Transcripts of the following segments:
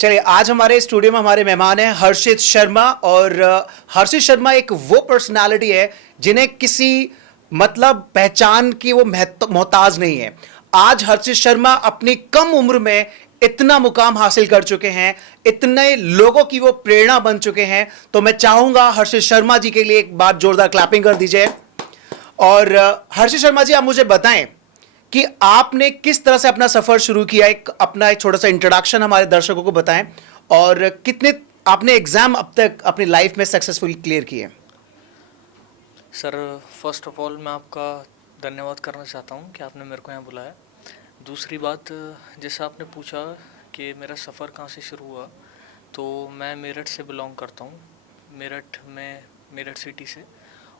चलिए, आज हमारे स्टूडियो में हमारे मेहमान हैं हर्षित शर्मा। और हर्षित शर्मा एक वो पर्सनालिटी है जिन्हें किसी मतलब पहचान की वो मोहताज नहीं है। आज हर्षित शर्मा अपनी कम उम्र में इतना मुकाम हासिल कर चुके हैं, इतने लोगों की वो प्रेरणा बन चुके हैं। तो मैं चाहूंगा हर्षित शर्मा जी के लिए एक बार जोरदार क्लैपिंग कर दीजिए। और हर्षित शर्मा जी, आप मुझे बताएं कि आपने किस तरह से अपना सफर शुरू किया। एक छोटा सा इंट्रोडक्शन हमारे दर्शकों को बताएं। और कितने आपने एग्जाम अब तक अपनी लाइफ में सक्सेसफुल क्लियर किए। सर, फर्स्ट ऑफ ऑल मैं आपका धन्यवाद करना चाहता हूँ कि आपने मेरे को यहाँ बुलाया। दूसरी बात, जैसा आपने पूछा कि मेरा सफ़र कहाँ से शुरू हुआ, तो मैं मेरठ से बिलोंग करता हूँ। मेरठ सिटी से,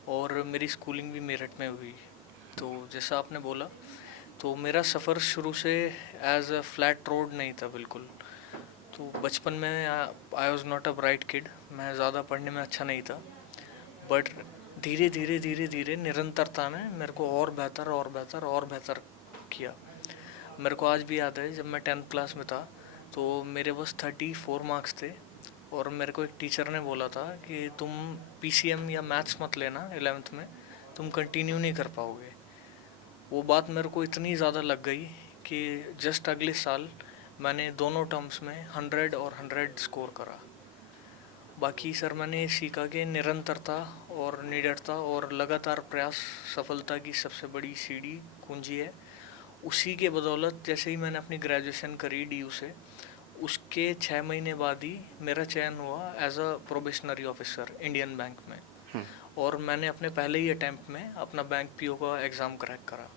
और मेरी स्कूलिंग भी मेरठ में हुई। तो जैसा आपने बोला, तो मेरा सफ़र शुरू से एज अ फ्लैट रोड नहीं था बिल्कुल। तो बचपन में I was not a bright kid, मैं ज़्यादा पढ़ने में अच्छा नहीं था। बट धीरे धीरे धीरे धीरे निरंतरता ने मेरे को और बेहतर और बेहतर और बेहतर किया। मेरे को आज भी याद है, जब मैं 10th क्लास में था तो मेरे बस 34 मार्क्स थे, और मेरे को एक टीचर ने बोला था कि तुम पीसीएम या मैथ्स मत लेना 11th में, तुम कंटिन्यू नहीं कर पाओगे। वो बात मेरे को इतनी ज़्यादा लग गई कि जस्ट अगले साल मैंने दोनों टर्म्स में 100 और 100 स्कोर करा। बाकी सर, मैंने सीखा कि निरंतरता और निडरता और लगातार प्रयास सफलता की सबसे बड़ी सीढ़ी कुंजी है। उसी के बदौलत जैसे ही मैंने अपनी ग्रेजुएशन करी डीयू से, उसके 6 महीने बाद ही मेरा चयन हुआ as a probationary officer Indian Bank में। और मैंने अपने पहले ही अटैम्प्ट में अपना बैंक पीओ का एग्ज़ाम क्रैक करा।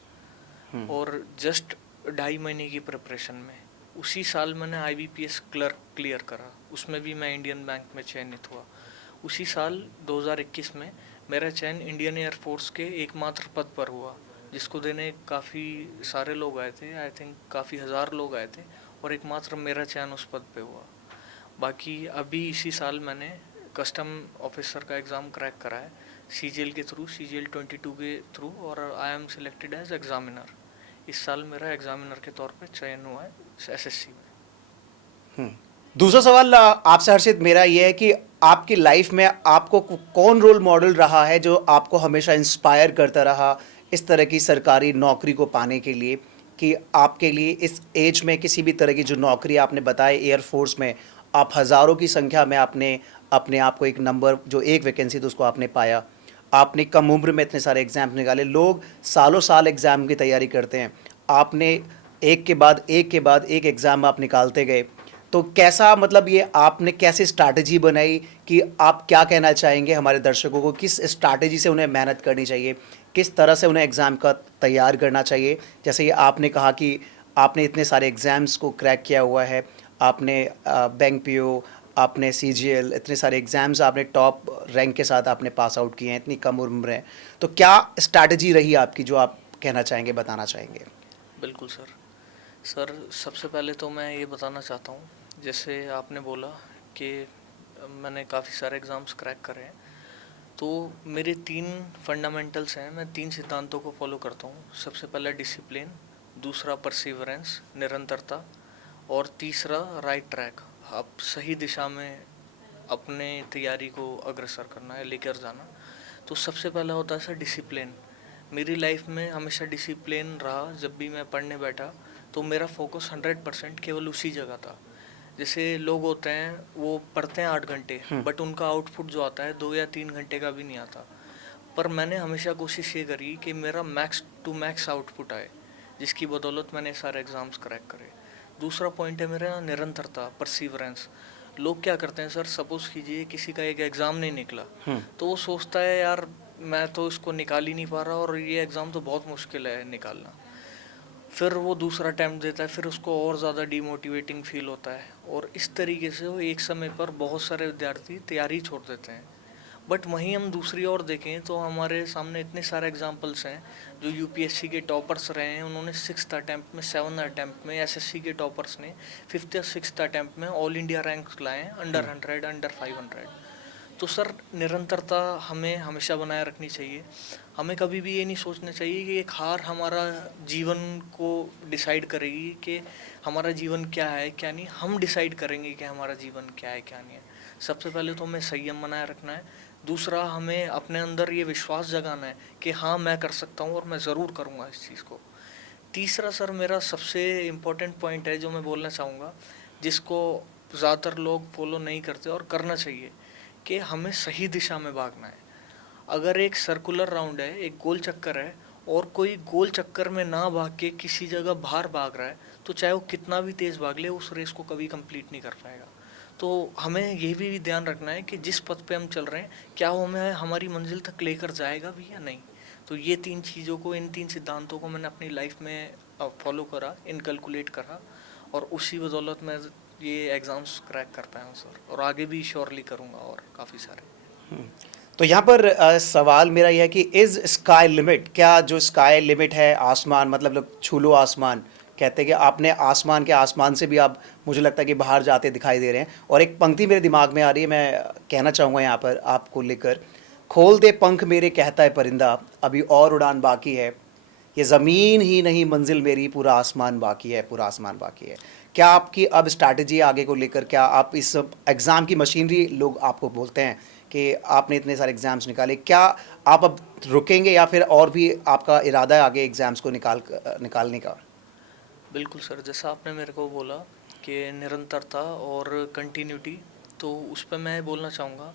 और जस्ट 2.5 महीने की प्रिपरेशन में उसी साल मैंने आईबीपीएस क्लर्क क्लियर करा, उसमें भी मैं इंडियन बैंक में चयनित हुआ। उसी साल 2021 में मेरा चयन इंडियन एयरफोर्स के एकमात्र पद पर हुआ, जिसको देने काफ़ी सारे लोग आए थे, आई थिंक काफ़ी हज़ार लोग आए थे, और एकमात्र मेरा चयन उस पद पे हुआ। बाकी अभी इसी साल मैंने कस्टम ऑफिसर का एग्ज़ाम क्रैक करा है सीजीएल के थ्रू, सीजीएल 22 के थ्रू, और I am selected as examiner. इस साल मेरा एग्ज़ामिनर के तौर पे चयन हुआ है एसएससी में। दूसरा सवाल आपसे हर्षित मेरा ये है कि आपकी लाइफ में आपको कौन रोल मॉडल रहा है जो आपको हमेशा इंस्पायर करता रहा इस तरह की सरकारी नौकरी को पाने के लिए, कि आपके लिए इस एज में किसी भी तरह की जो नौकरी आपने बताए एयरफोर्स में, आप हज़ारों की संख्या में आपने अपने आप को एक नंबर जो एक वैकेंसी थी उसको आपने पाया। आपने कम उम्र में इतने सारे एग्ज़ाम निकाले। लोग सालों साल एग्ज़ाम की तैयारी करते हैं, आपने एक के बाद एक के बाद एक एग्ज़ाम आप निकालते गए। तो कैसा मतलब ये आपने कैसे स्ट्रैटेजी बनाई कि आप क्या कहना चाहेंगे हमारे दर्शकों को, किस स्ट्रैटेजी से उन्हें मेहनत करनी चाहिए, किस तरह से उन्हें एग्ज़ाम का तैयार करना चाहिए। जैसे ये आपने कहा कि आपने इतने सारे एग्ज़ाम्स को क्रैक किया हुआ है, आपने बैंक पीओ, आपने सीजीएल, इतने सारे एग्ज़ाम्स आपने टॉप रैंक के साथ आपने पास आउट किए हैं इतनी कम उम्र में। तो क्या स्ट्रैटेजी रही आपकी जो आप कहना चाहेंगे, बताना चाहेंगे? बिल्कुल सर। सर, सबसे पहले तो मैं ये बताना चाहता हूँ, जैसे आपने बोला कि मैंने काफ़ी सारे एग्ज़ाम्स क्रैक करे हैं, तो मेरे 3 फंडामेंटल्स हैं, मैं 3 सिद्धांतों को फॉलो करता हूँ। सबसे पहला डिसिप्लिन, दूसरा परसिवरेंस निरंतरता, और तीसरा राइट ट्रैक, आप सही दिशा में अपने तैयारी को अग्रसर करना है, लेकर जाना। तो सबसे पहला होता है सर डिसिप्लिन। मेरी लाइफ में हमेशा डिसिप्लिन रहा। जब भी मैं पढ़ने बैठा तो मेरा फोकस 100% केवल उसी जगह था। जैसे लोग होते हैं, वो पढ़ते हैं 8 घंटे, बट उनका आउटपुट जो आता है 2 या 3 घंटे का भी नहीं आता। पर मैंने हमेशा कोशिश ये करी कि मेरा मैक्स टू मैक्स आउटपुट आए, जिसकी बदौलत मैंने सारे एग्ज़ाम्स क्रैक करे। दूसरा पॉइंट है मेरा निरंतरता, परसीवरेंस। लोग क्या करते हैं सर, सपोज़ कीजिए किसी का एक एग्ज़ाम नहीं निकला, तो वो सोचता है यार मैं तो इसको निकाल ही नहीं पा रहा, और ये एग्ज़ाम तो बहुत मुश्किल है निकालना। फिर वो दूसरा अटैम्प्ट देता है, फिर उसको और ज़्यादा डीमोटिवेटिंग फील होता है, और इस तरीके से वो एक समय पर बहुत सारे विद्यार्थी तैयारी छोड़ देते हैं। बट वहीं हम दूसरी ओर देखें तो हमारे सामने इतने सारे एग्जांपल्स हैं जो यूपीएससी के टॉपर्स रहे हैं। उन्होंने 6th अटैम्प्ट में, 7th अटैम्प्ट में, एसएससी के टॉपर्स ने 5th या 6th अटैम्प्ट में ऑल इंडिया रैंक लाए हैं, अंडर 100, अंडर 500। तो सर निरंतरता हमें हमेशा बनाए रखनी चाहिए। हमें कभी भी ये नहीं सोचना चाहिए कि एक हार हमारा जीवन को डिसाइड करेगी कि हमारा जीवन क्या है क्या नहीं। हम डिसाइड करेंगे कि हमारा जीवन क्या है क्या नहीं है। सबसे पहले तो हमें संयम बनाए रखना है। दूसरा, हमें अपने अंदर ये विश्वास जगाना है कि हाँ मैं कर सकता हूँ और मैं ज़रूर करूँगा इस चीज़ को। तीसरा सर मेरा सबसे इम्पोर्टेंट पॉइंट है जो मैं बोलना चाहूँगा, जिसको ज़्यादातर लोग फॉलो नहीं करते और करना चाहिए, कि हमें सही दिशा में भागना है। अगर एक सर्कुलर राउंड है, एक गोल चक्कर है, और कोई गोल चक्कर में ना भाग के किसी जगह बाहर भाग रहा है, तो चाहे वो कितना भी तेज़ भाग ले उस रेस को कभी कंप्लीट नहीं कर पाएगा। तो हमें ये भी ध्यान रखना है कि जिस पथ पे हम चल रहे हैं क्या वो हमें हमारी मंजिल तक लेकर जाएगा भी या नहीं। तो ये तीन चीज़ों को, इन तीन सिद्धांतों को मैंने अपनी लाइफ में फॉलो करा, इनकलकुलेट करा, और उसी बदौलत मैं ये एग्ज़ाम्स क्रैक कर पाया हूँ सर, और आगे भी श्योरली करूँगा और काफ़ी सारे। तो यहाँ पर सवाल मेरा यह है कि इज़ स्काई लिमिट, क्या जो स्काई लिमिट है आसमान, मतलब लोग छू लो आसमान कहते हैं कि आपने आसमान के आसमान से भी आप, मुझे लगता है कि बाहर जाते दिखाई दे रहे हैं। और एक पंक्ति मेरे दिमाग में आ रही है, मैं कहना चाहूँगा यहाँ पर आपको लेकर, खोल दे पंख मेरे कहता है परिंदा, अभी और उड़ान बाकी है, ये ज़मीन ही नहीं मंजिल मेरी, पूरा आसमान बाकी है, पूरा आसमान बाकी है। क्या आपकी अब स्ट्रैटेजी आगे को लेकर, क्या आप इस एग्ज़ाम की मशीनरी, लोग आपको बोलते हैं कि आपने इतने सारे एग्ज़ाम्स निकाले, क्या आप अब रुकेंगे या फिर और भी आपका इरादा है आगे एग्ज़ाम्स को निकालने का? बिल्कुल सर, जैसा आपने मेरे को बोला कि निरंतरता और कंटिन्यूटी, तो उस पर मैं बोलना चाहूँगा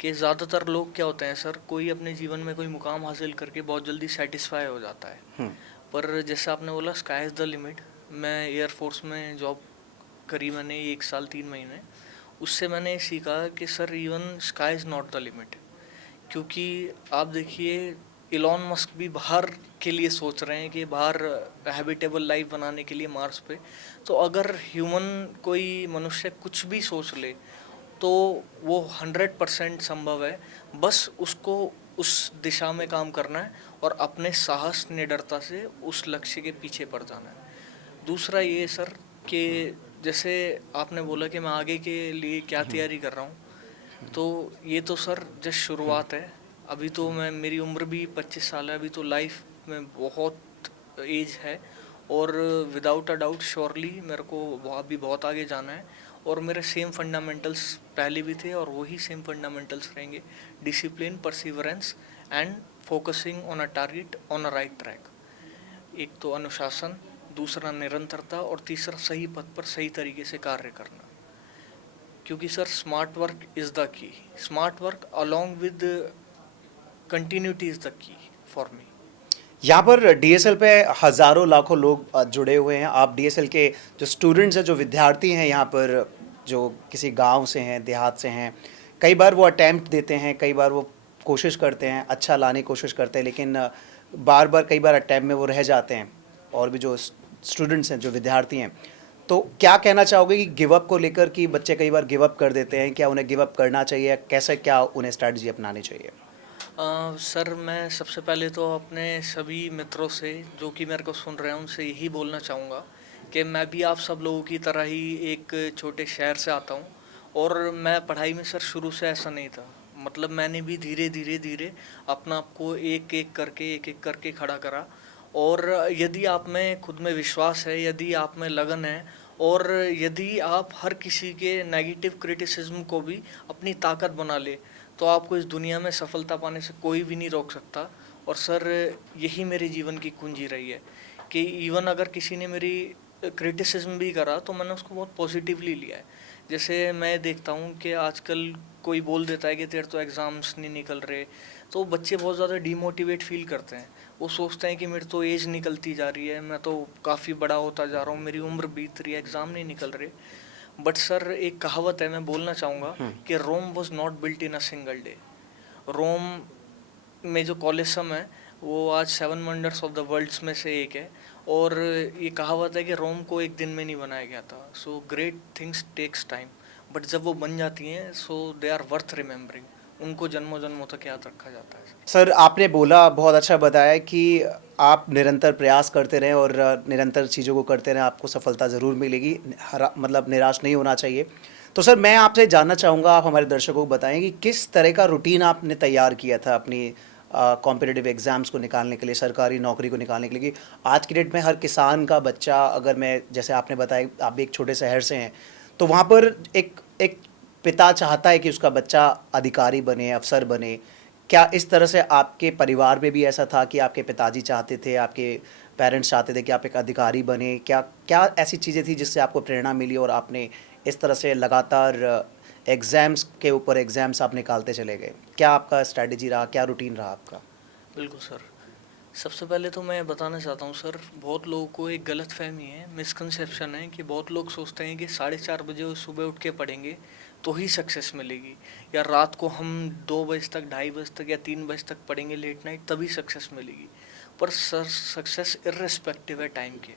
कि ज़्यादातर लोग क्या होते हैं सर, कोई अपने जीवन में कोई मुकाम हासिल करके बहुत जल्दी सेटिस्फाई हो जाता है। पर जैसे आपने बोला स्काई इज़ द लिमिट, मैं एयरफोर्स में जॉब करी मैंने 1 साल 3 महीने। उससे मैंने सीखा कि sir even sky is not the limit. क्योंकि आप देखिए, इलॉन मस्क भी बाहर के लिए सोच रहे हैं कि बाहर हैबिटेबल लाइफ बनाने के लिए मार्स पे। तो अगर ह्यूमन, कोई मनुष्य कुछ भी सोच ले तो वो 100% संभव है। बस उसको उस दिशा में काम करना है और अपने साहस निडरता से उस लक्ष्य के पीछे पड़ जाना है। दूसरा ये सर कि जैसे आपने बोला कि मैं आगे के लिए क्या तैयारी कर रहा हूँ, तो ये तो सर जस्ट शुरुआत है। अभी तो मेरी उम्र भी 25 साल है, अभी तो लाइफ में बहुत एज है, और विदाउट अ डाउट श्योरली मेरे को अभी बहुत आगे जाना है। और मेरे सेम फंडामेंटल्स पहले भी थे और वही सेम फंडामेंटल्स रहेंगे। Discipline, perseverance and focusing on a target on a right track. एक तो अनुशासन, दूसरा निरंतरता, और तीसरा सही पथ पर सही तरीके से कार्य करना। क्योंकि sir smart work is the key, smart work along with continuity is the key for me. यहाँ पर डीएसएल पे हज़ारों लाखों लोग जुड़े हुए हैं। आप डीएसएल के जो स्टूडेंट्स हैं, जो विद्यार्थी हैं यहाँ पर, जो किसी गांव से हैं, देहात से हैं, कई बार वो अटैम्प्ट देते हैं, कई बार वो कोशिश करते हैं, अच्छा लाने की कोशिश करते हैं, लेकिन बार बार कई बार अटैम्प्ट में वो रह जाते हैं। और भी जो स्टूडेंट्स हैं, जो विद्यार्थी हैं, तो क्या कहना चाहोगे कि गिव अप को लेकर, कि बच्चे कई बार गिव अप कर देते हैं, क्या उन्हें गिव अप करना चाहिए, कैसे क्या उन्हें स्ट्रैटेजी अपनानी चाहिए? सर मैं सबसे पहले तो अपने सभी मित्रों से जो कि मेरे को सुन रहे हैं उनसे यही बोलना चाहूँगा कि मैं भी आप सब लोगों की तरह ही एक छोटे शहर से आता हूँ। और मैं पढ़ाई में सर शुरू से ऐसा नहीं था। मतलब मैंने भी धीरे धीरे धीरे अपना आपको एक एक करके खड़ा करा। और यदि आप में खुद में विश्वास है, यदि आप में लगन है, और यदि आप हर किसी के नेगेटिव क्रिटिसिज्म को भी अपनी ताकत बना ले, तो आपको इस दुनिया में सफलता पाने से कोई भी नहीं रोक सकता। और सर यही मेरे जीवन की कुंजी रही है कि इवन अगर किसी ने मेरी क्रिटिसिज्म भी करा तो मैंने उसको बहुत पॉजिटिवली लिया है। जैसे मैं देखता हूँ कि आजकल कोई बोल देता है कि तेरे तो एग्ज़ाम्स नहीं निकल रहे, तो बच्चे बहुत ज़्यादा डीमोटिवेट फील करते हैं। वो सोचते हैं कि मेरी तो एज निकलती जा रही है, मैं तो काफ़ी बड़ा होता जा रहा हूँ, मेरी उम्र बीत रही है, एग्ज़ाम नहीं निकल रहे। बट सर एक कहावत है, मैं बोलना चाहूँगा कि Rome was not built in a single day. Rome में जो कॉलिसम है वो आज 7 वंडर्स ऑफ द वर्ल्ड्स में से एक है। और ये कहावत है कि रोम को एक दिन में नहीं बनाया गया था। So great things takes time, but जब वो बन जाती हैं so they are worth remembering. उनको जन्मों जन्मों तक याद रखा जाता है। सर आपने बोला, बहुत अच्छा बताया कि आप निरंतर प्रयास करते रहें और निरंतर चीज़ों को करते रहें, आपको सफलता ज़रूर मिलेगी। मतलब निराश नहीं होना चाहिए। तो सर मैं आपसे जानना चाहूँगा, आप हमारे दर्शकों को बताएं कि किस तरह का रूटीन आपने तैयार किया था अपनी कॉम्पिटिटिव एग्ज़ाम्स को निकालने के लिए, सरकारी नौकरी को निकालने के लिए, कि आज की डेट में हर किसान का बच्चा, अगर मैं जैसे आपने बताया आप भी एक छोटे शहर से हैं, तो वहाँ पर एक एक पिता चाहता है कि उसका बच्चा अधिकारी बने, अफसर बने। क्या इस तरह से आपके परिवार में भी ऐसा था कि आपके पिताजी चाहते थे, आपके पेरेंट्स चाहते थे कि आप एक अधिकारी बने? क्या क्या ऐसी चीज़ें थी जिससे आपको प्रेरणा मिली और आपने इस तरह से लगातार एग्ज़ाम्स के ऊपर एग्ज़ाम्स आप निकालते चले गए? क्या आपका स्ट्रैटेजी रहा, क्या रूटीन रहा आपका? बिल्कुल सर। सबसे पहले तो मैं बताना चाहता हूँ सर, बहुत लोगों को एक गलतफ़हमी है, मिसकंसेप्शन है कि बहुत लोग सोचते हैं कि 4:30 बजे वो सुबह उठ के पढ़ेंगे तो ही सक्सेस मिलेगी, या रात को हम 2 बजे तक, 2:30 बजे तक या 3 बजे तक पढ़ेंगे लेट नाइट तभी सक्सेस मिलेगी। पर सर सक्सेस इर्रेस्पेक्टिव है टाइम के।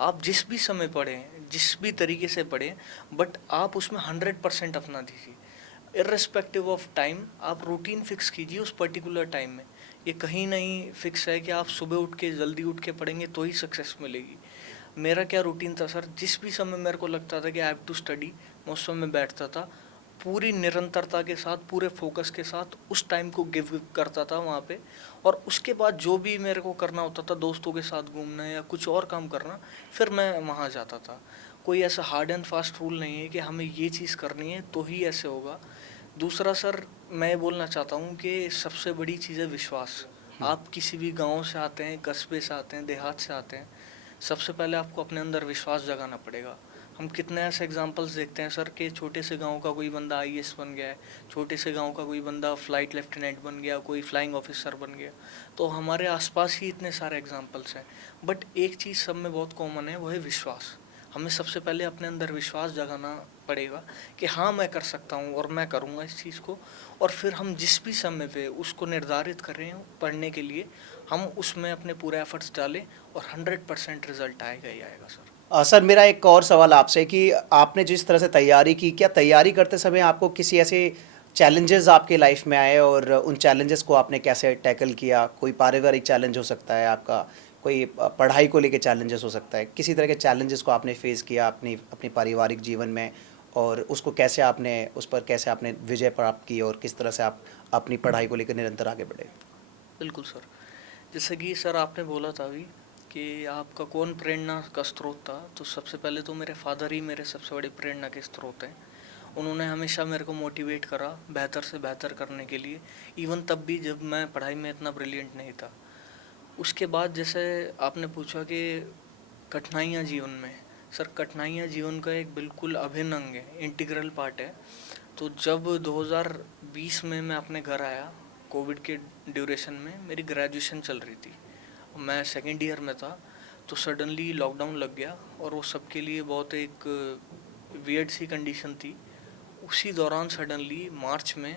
आप जिस भी समय पढ़ें, जिस भी तरीके से पढ़ें, बट आप उसमें 100% अपना दीजिए। इर्रेस्पेक्टिव ऑफ टाइम आप रूटीन फिक्स कीजिए उस पर्टिकुलर टाइम में। ये कहीं नहीं फिक्स है कि आप सुबह उठ के जल्दी उठ के पढ़ेंगे तो ही सक्सेस मिलेगी। मेरा क्या रूटीन था सर, जिस भी समय मेरे को लगता था कि आई हैव टू स्टडी, मैं उस समय बैठता था, पूरी निरंतरता के साथ, पूरे फोकस के साथ उस टाइम को गिव करता था वहाँ पे। और उसके बाद जो भी मेरे को करना होता था, दोस्तों के साथ घूमना या कुछ और काम करना, फिर मैं वहाँ जाता था। कोई ऐसा हार्ड एंड फास्ट रूल नहीं है कि हमें ये चीज़ करनी है तो ही ऐसे होगा। दूसरा सर, मैं ये बोलना चाहता हूँ कि सबसे बड़ी चीज़ है विश्वास। आप किसी भी गांव से आते हैं, कस्बे से आते हैं, देहात से आते हैं, सबसे पहले आपको अपने अंदर विश्वास जगाना पड़ेगा। हम कितने ऐसे एग्जांपल्स देखते हैं सर कि छोटे से गांव का कोई बंदा आईएएस बन गया है, छोटे से गांव का कोई बंदा फ्लाइट लेफ्टिनेंट बन गया, कोई फ्लाइंग ऑफिसर बन गया। तो हमारे आसपास ही इतने सारे एग्जांपल्स हैं। बट एक चीज़ सब में बहुत कॉमन है, वो है विश्वास। हमें सबसे पहले अपने अंदर विश्वास जगाना पड़ेगा कि हाँ मैं कर सकता हूँ और मैं करूँगा इस चीज़ को। और फिर हम जिस भी समय पे उसको निर्धारित कर रहे हैं पढ़ने के लिए, हम उसमें अपने पूरे एफर्ट्स डालें और 100% रिजल्ट आएगा ही आएगा सर। सर मेरा एक और सवाल आपसे कि आपने जिस तरह से तैयारी की, क्या तैयारी करते समय आपको किसी ऐसे चैलेंजेस आपके लाइफ में आए और उन चैलेंजेस को आपने कैसे टैकल किया? कोई पारिवारिक चैलेंज हो सकता है आपका, कोई पढ़ाई को लेके चैलेंजेस हो सकता है, किसी तरह के चैलेंजेस को आपने फेस किया अपनी अपनी पारिवारिक जीवन में, और उसको कैसे आपने, उस पर कैसे आपने विजय प्राप्त की और किस तरह से आप अपनी पढ़ाई को लेकर निरंतर आगे बढ़े? बिल्कुल सर। जैसे कि सर आपने बोला था अभी कि आपका कौन प्रेरणा का स्रोत था, तो सबसे पहले तो मेरे फादर ही मेरे सबसे बड़े प्रेरणा के स्रोत हैं। उन्होंने हमेशा मेरे को मोटिवेट करा बेहतर से बेहतर करने के लिए, इवन तब भी जब मैं पढ़ाई में इतना ब्रिलियंट नहीं था। उसके बाद जैसे आपने पूछा कि कठिनाइयाँ जीवन में, सर कठिनाइयाँ जीवन का एक बिल्कुल अभिन्न अंग है, इंटीग्रल पार्ट है। तो जब 2020 में मैं अपने घर आया, कोविड के ड्यूरेशन में मेरी ग्रेजुएशन चल रही थी, मैं सेकेंड ईयर में था, तो सडनली लॉकडाउन लग गया और वो सबके लिए बहुत एक वियर्ड सी कंडीशन थी। उसी दौरान सडनली मार्च में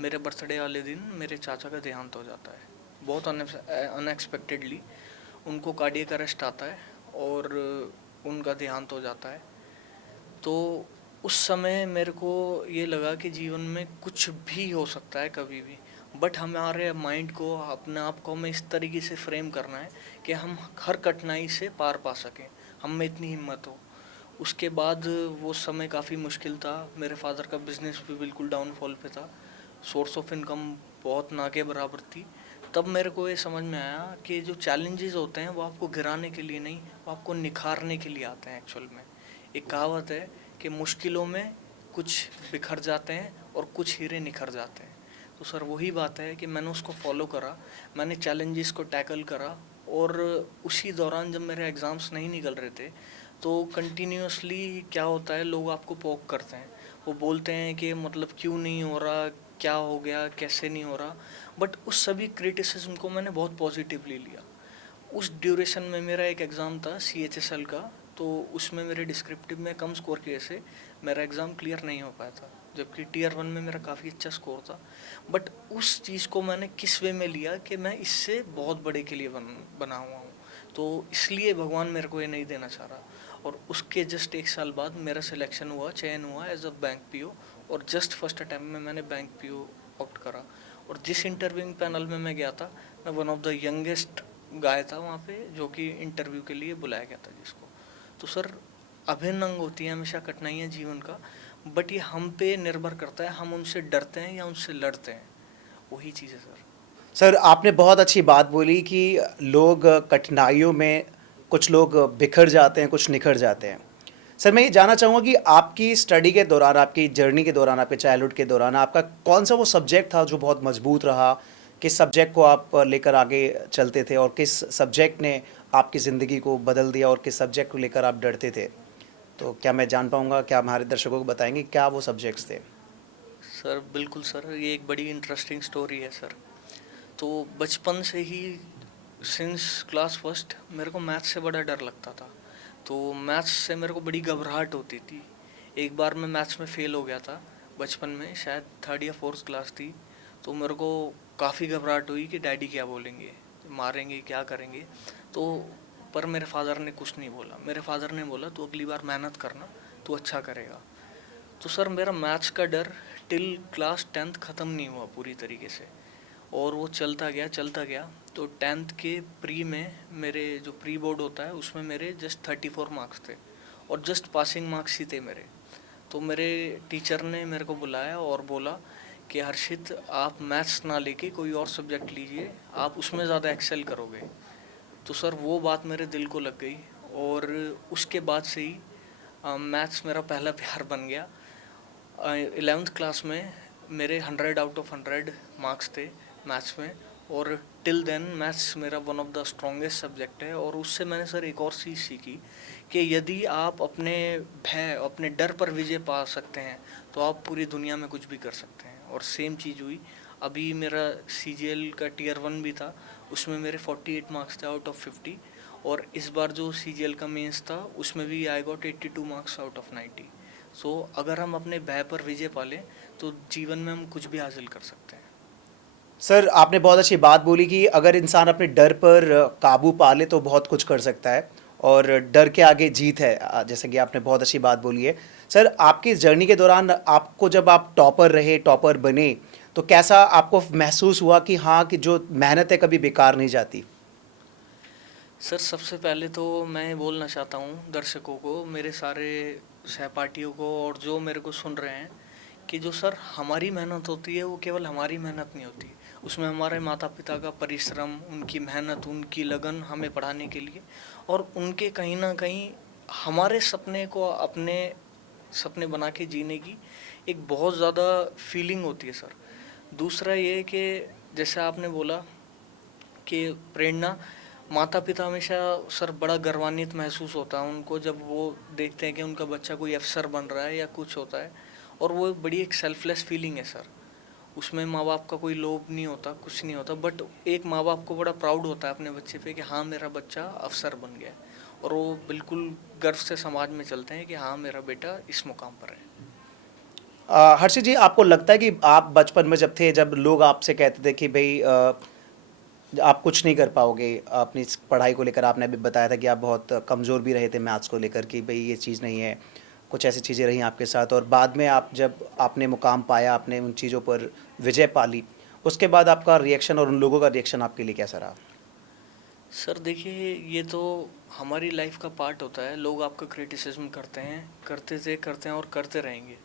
मेरे बर्थडे वाले दिन मेरे चाचा का देहांत हो जाता है, बहुत अनएक्सपेक्टेडली। उनको कार्डियक अरेस्ट आता है और उनका देहांत हो जाता है। तो उस समय मेरे को ये लगा कि जीवन में कुछ भी हो सकता है कभी भी, बट हमारे माइंड को, अपने आप को हमें इस तरीके से फ्रेम करना है कि हम हर कठिनाई से पार पा सकें, हम में इतनी हिम्मत हो। उसके बाद वो समय काफ़ी मुश्किल था, मेरे फादर का बिजनेस भी बिल्कुल डाउनफॉल पे था, सोर्स ऑफ इनकम बहुत ना के बराबर थी। तब मेरे को ये समझ में आया कि जो चैलेंजेस होते हैं वो आपको गिराने के लिए नहीं, वो आपको निखारने के लिए आते हैं एक्चुअल में। एक कहावत है कि मुश्किलों में कुछ बिखर जाते हैं और कुछ हीरे निखर जाते हैं। तो सर वही बात है कि मैंने उसको फॉलो करा, मैंने चैलेंजेस को टैकल करा। और उसी दौरान जब मेरे एग्ज़ाम्स नहीं निकल रहे थे, तो कंटिन्यूसली क्या होता है, लोग आपको पोक करते हैं, वो बोलते हैं कि मतलब क्यों नहीं हो रहा, क्या हो गया, कैसे नहीं हो रहा। बट उस सभी क्रिटिसिज्म को मैंने बहुत पॉजिटिवली लिया। उस ड्यूरेशन में मेरा एक एग्ज़ाम था CHSL का, तो उसमें मेरे डिस्क्रिप्टिव में कम स्कोर की वजह से मेरा एग्ज़ाम क्लियर नहीं हो पाया था, जबकि Tier 1 में मेरा काफ़ी अच्छा स्कोर था। बट उस चीज़ को मैंने किस वे में लिया कि मैं इससे बहुत बड़े के लिए बना हुआ हूँ, तो इसलिए भगवान मेरे को ये नहीं देना चाह रहा। और उसके जस्ट 1 साल बाद मेरा सिलेक्शन हुआ, चयन हुआ एज अ बैंक PO, और जस्ट फर्स्ट अटैम्प्ट में मैंने बैंक PO ऑप्ट करा। और जिस इंटरव्यूइंग पैनल में मैं गया था, मैं वन ऑफ द यंगेस्ट गाया था वहाँ पे, जो कि इंटरव्यू के लिए बुलाया गया था जिसको। तो सर, अभिन्न अंग होती है हमेशा कठिनाइयाँ जीवन का, बट ये हम पे निर्भर करता है, हम उनसे डरते हैं या उनसे लड़ते हैं, वही चीज़ है सर। सर आपने बहुत अच्छी बात बोली कि लोग कठिनाइयों में कुछ लोग बिखर जाते हैं, कुछ निखर जाते हैं। सर मैं ये जानना चाहूँगा कि आपकी स्टडी के दौरान, आपकी जर्नी के दौरान, आपके चाइल्डहुड के दौरान आपका कौन सा वो सब्जेक्ट था जो बहुत मजबूत रहा? किस सब्जेक्ट को आप लेकर आगे चलते थे और किस सब्जेक्ट ने आपकी ज़िंदगी को बदल दिया और किस सब्जेक्ट को लेकर आप डरते थे? तो क्या मैं जान पाऊँगा, क्या हमारे दर्शकों को बताएँगे क्या वो सब्जेक्ट्स थे? सर बिल्कुल सर, ये एक बड़ी इंटरेस्टिंग स्टोरी है सर। तो बचपन से ही, सिंस क्लास फर्स्ट, मेरे को मैथ्स से बड़ा डर लगता था। तो मैथ्स से मेरे को बड़ी घबराहट होती थी। एक बार मैं मैथ्स में फ़ेल हो गया था बचपन में, शायद थर्ड या फोर्थ क्लास थी। तो मेरे को काफ़ी घबराहट हुई कि डैडी क्या बोलेंगे, मारेंगे, क्या करेंगे। तो पर मेरे फादर ने कुछ नहीं बोला। मेरे फादर ने बोला तू अगली बार मेहनत करना, तू अच्छा करेगा। तो सर मेरा मैथ्स का डर टिल क्लास 10th ख़त्म नहीं हुआ पूरी तरीके से, और वो चलता गया चलता गया। तो 10th के प्री में, मेरे जो प्री बोर्ड होता है उसमें मेरे जस्ट 34 मार्क्स थे, और जस्ट पासिंग मार्क्स ही थे मेरे। तो मेरे टीचर ने मेरे को बुलाया और बोला कि हर्षित, आप मैथ्स ना लेके कोई और सब्जेक्ट लीजिए, आप उसमें ज़्यादा एक्सेल करोगे। तो सर वो बात मेरे दिल को लग गई, और उसके बाद से ही मैथ्स मेरा पहला प्यार बन गया। 11th क्लास में मेरे 100 आउट ऑफ 100 मार्क्स थे मैथ्स में, और टिल देन मैथ्स मेरा one of the strongest subject है। और उससे मैंने सर एक और चीज़ सीखी कि यदि आप अपने भय, अपने डर पर विजय पा सकते हैं, तो आप पूरी दुनिया में कुछ भी कर सकते हैं। और सेम चीज़ हुई। अभी मेरा CGL का टियर 1 भी था, उसमें मेरे 48 मार्क्स थे आउट ऑफ 50। और इस बार जो CGL का मेंस था उसमें भी I got 82 marks out of 90। सो अगर हम अपने भय पर विजय पालें तो जीवन में हम कुछ भी हासिल कर सकते हैं। सर आपने बहुत अच्छी बात बोली कि अगर इंसान अपने डर पर काबू पा ले तो बहुत कुछ कर सकता है और डर के आगे जीत है, जैसे कि आपने बहुत अच्छी बात बोली है। सर आपकी इस जर्नी के दौरान आपको जब आप टॉपर रहे, टॉपर बने, तो कैसा आपको महसूस हुआ कि हाँ, कि जो मेहनत है कभी बेकार नहीं जाती? सर सबसे पहले तो मैं बोलना चाहता हूँ दर्शकों को, मेरे सारे सहपाठियों को, और जो मेरे को सुन रहे हैं, कि जो सर हमारी मेहनत होती है वो केवल हमारी मेहनत नहीं होती, उसमें हमारे माता पिता का परिश्रम, उनकी मेहनत, उनकी लगन हमें पढ़ाने के लिए, और उनके कहीं ना कहीं हमारे सपने को, अपने सपने बना के जीने की एक बहुत ज़्यादा फीलिंग होती है सर। दूसरा ये कि जैसे आपने बोला कि प्रेरणा, माता पिता हमेशा सर बड़ा गर्वान्वित महसूस होता है उनको जब वो देखते हैं कि उनका बच्चा कोई अफसर बन रहा है या कुछ होता है, और वो बड़ी एक सेल्फलेस फीलिंग है सर। उसमें माँ बाप का कोई लोभ नहीं होता, कुछ नहीं होता, बट एक माँ बाप को बड़ा प्राउड होता है अपने बच्चे पे कि हाँ मेरा बच्चा अफसर बन गया है, और वो बिल्कुल गर्व से समाज में चलते हैं कि हाँ मेरा बेटा इस मुकाम पर है। हर्षित जी, आपको लगता है कि आप बचपन में जब थे, जब लोग आपसे कहते थे कि भाई आप कुछ नहीं कर पाओगे अपनी इस पढ़ाई को लेकर, आपने अभी बताया था कि आप बहुत कमज़ोर भी रहे थे मैथ्स को लेकर कि भाई ये चीज़ नहीं है, कुछ ऐसी चीज़ें रही आपके साथ, और बाद में आप जब आपने मुकाम पाया, आपने उन चीज़ों पर विजय पा ली, उसके बाद आपका रिएक्शन और उन लोगों का रिएक्शन आपके लिए कैसा रहा? सर देखिए, ये तो हमारी लाइफ का पार्ट होता है। लोग आपका क्रिटिसिज्म करते हैं, करते थे, करते हैं और करते रहेंगे।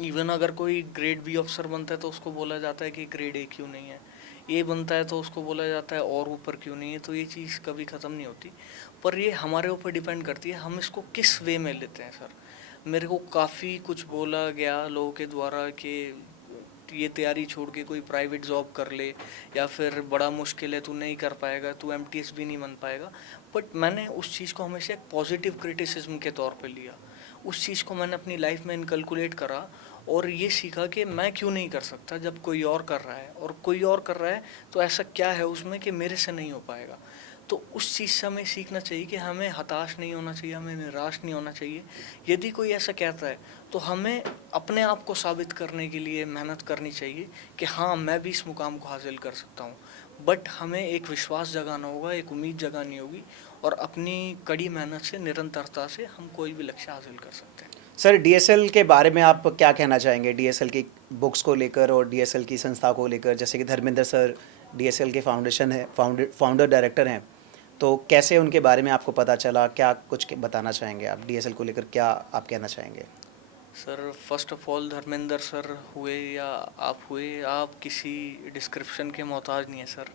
इवन अगर कोई ग्रेड बी अफसर बनता है तो उसको बोला जाता है कि ग्रेड ए क्यों नहीं है, ए बनता है तो उसको बोला जाता है और ऊपर क्यों नहीं है। तो ये चीज़ कभी ख़त्म नहीं होती, पर ये हमारे ऊपर डिपेंड करती है हम इसको किस वे में लेते हैं सर। मेरे को काफ़ी कुछ बोला गया लोगों के द्वारा कि ये तैयारी छोड़ के कोई प्राइवेट जॉब कर ले, या फिर बड़ा मुश्किल है, तू नहीं कर पाएगा, तू एमटीएस भी नहीं बन पाएगा। बट मैंने उस चीज़ को हमेशा एक पॉजिटिव क्रिटिसिज्म के तौर पे लिया। उस चीज़ को मैंने अपनी लाइफ में इनकलकुलेट करा, और ये सीखा कि मैं क्यों नहीं कर सकता जब कोई और कर रहा है, और कोई और कर रहा है तो ऐसा क्या है उसमें कि मेरे से नहीं हो पाएगा। तो उस चीज़ से हमें सीखना चाहिए कि हमें हताश नहीं होना चाहिए, हमें निराश नहीं होना चाहिए। यदि कोई ऐसा कहता है तो हमें अपने आप को साबित करने के लिए मेहनत करनी चाहिए कि हाँ मैं भी इस मुकाम को हासिल कर सकता हूँ। बट हमें एक विश्वास जगाना होगा, एक उम्मीद जगानी होगी, और अपनी कड़ी मेहनत से, निरंतरता से हम कोई भी लक्ष्य हासिल कर सकते हैं। सर डीएसएल के बारे में आप क्या कहना चाहेंगे? डीएसएल की बुक्स को लेकर और डीएसएल की संस्था को लेकर, जैसे कि धर्मेंद्र सर डीएसएल के फाउंडर डायरेक्टर हैं, तो कैसे उनके बारे में आपको पता चला, क्या कुछ बताना चाहेंगे आप डीएसएल को लेकर, क्या आप कहना चाहेंगे? Sir first of all Dharmendra sir हुए या आप हुए, आप किसी डिस्क्रिप्शन के मोहताज नहीं है सर।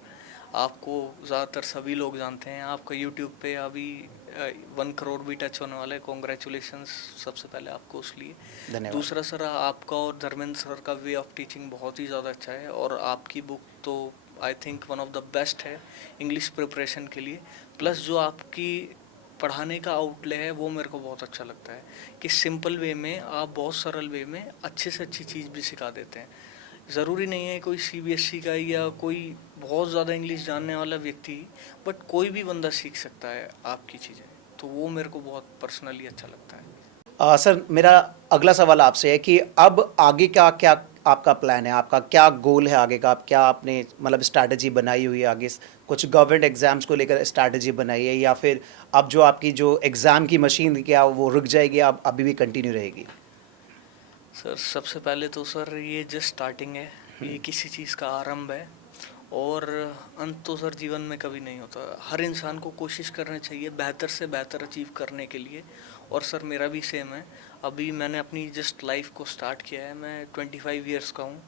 आपको ज़्यादातर सभी लोग जानते हैं। आपका यूट्यूब पे अभी 1 करोड़ भी टच होने वाला है। कॉन्ग्रेचुलेशंस सबसे पहले आपको उस लिए। धन्यवाद। दूसरा सर, आपका और धर्मेंद्र सर का वे ऑफ टीचिंग बहुत ही ज़्यादा अच्छा है, और आपकी बुक तो I think one of the best है इंग्लिश प्रिपरेशन के लिए। प्लस जो आपकी पढ़ाने का आउटले है वो मेरे को बहुत अच्छा लगता है कि सिंपल वे में आप बहुत सरल वे में अच्छे से अच्छी चीज़ भी सिखा देते हैं। ज़रूरी नहीं है कोई सीबीएसई का या कोई बहुत ज़्यादा इंग्लिश जानने वाला व्यक्ति, बट कोई भी बंदा सीख सकता है आपकी चीज़ें, तो वो मेरे को बहुत पर्सनली अच्छा लगता है। सर मेरा अगला सवाल आपसे है कि अब आगे का क्या आपका प्लान है, आपका क्या गोल है आगे का? आप क्या आपने मतलब स्ट्रैटेजी बनाई हुई है आगे? कुछ गवर्नमेंट एग्ज़ाम्स को लेकर स्ट्रैटेजी बनाई है, या फिर अब जो आपकी जो एग्ज़ाम की मशीन क्या वो रुक जाएगी, अब अभी भी कंटिन्यू रहेगी? सर सबसे पहले तो सर ये जस्ट स्टार्टिंग है, ये किसी चीज़ का आरंभ है, और अंत तो सर जीवन में कभी नहीं होता। हर इंसान को कोशिश करनी चाहिए बेहतर से बेहतर अचीव करने के लिए, और सर मेरा भी सेम है। अभी मैंने अपनी जस्ट लाइफ को स्टार्ट किया है, मैं 25 ईयर्स का हूँ,